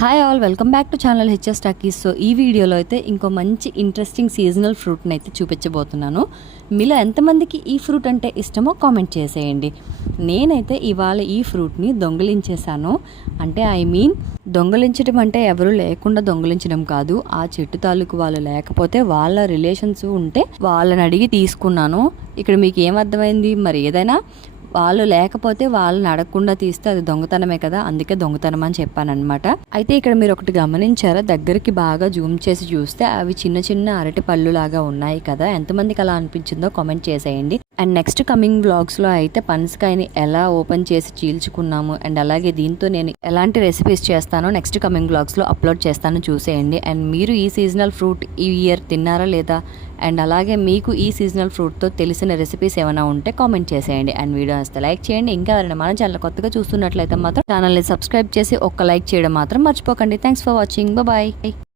Hi all, welcome back to channel HS Talkies. So ఈ వీడియోలో అయితే ఇంకో మంచి ఇంట్రెస్టింగ్ సీజనల్ ఫ్రూట్ని అయితే చూపించబోతున్నాను. మీలో ఎంతమందికి ఈ ఫ్రూట్ అంటే ఇష్టమో కామెంట్ చేసేయండి. నేనైతే ఇవాళ ఈ ఫ్రూట్ని దొంగిలించేశాను. అంటే దొంగలించడం అంటే ఎవరు లేకుండా దొంగలించడం కాదు. ఆ చెట్టు తాలూకు వాళ్ళు లేకపోతే వాళ్ళ రిలేషన్స్ ఉంటే వాళ్ళని అడిగి తీసుకున్నాను. ఇక్కడ మీకు ఏమర్థమైంది? మరి ఏదైనా వాళ్ళు లేకపోతే వాళ్ళని అడగకుండా తీస్తే అది దొంగతనమే కదా, అందుకే దొంగతనం అని చెప్పానమాట. అయితే ఇక్కడ మీరు ఒకటి గమనించారా? దగ్గరికి బాగా జూమ్ చేసి చూస్తే అవి చిన్న చిన్న అరటి పళ్ళు లాగా ఉన్నాయి కదా. ఎంతమందికి అలా అనిపించిందో కామెంట్ చేసేయండి. అండ్ నెక్స్ట్ కమింగ్ వ్లాగ్స్లో అయితే పనసకాయని ఎలా ఓపెన్ చేసి చీల్చుకున్నాము అండ్ అలాగే దీంతో నేను ఎలాంటి రెసిపీస్ చేస్తానో నెక్స్ట్ కమింగ్ వ్లాగ్స్లో అప్లోడ్ చేస్తాను, చూసేయండి. అండ్ మీరు ఈ సీజనల్ ఫ్రూట్ ఈ ఇయర్ తిన్నారా లేదా, అండ్ అలాగే మీకు ఈ సీజనల్ ఫ్రూట్తో తెలిసిన రెసిపీస్ ఏమైనా ఉంటే కామెంట్ చేసేయండి. అండ్ వీడియో వస్తే లైక్ చేయండి. ఇంకా ఎవరైనా మన ఛానల్ కొత్తగా చూస్తున్నట్లయితే మాత్రం ఛానల్ని సబ్స్క్రైబ్ చేసి ఒక్క లైక్ చేయడం మాత్రం మర్చిపోకండి. Thanks for watching. బాయ్.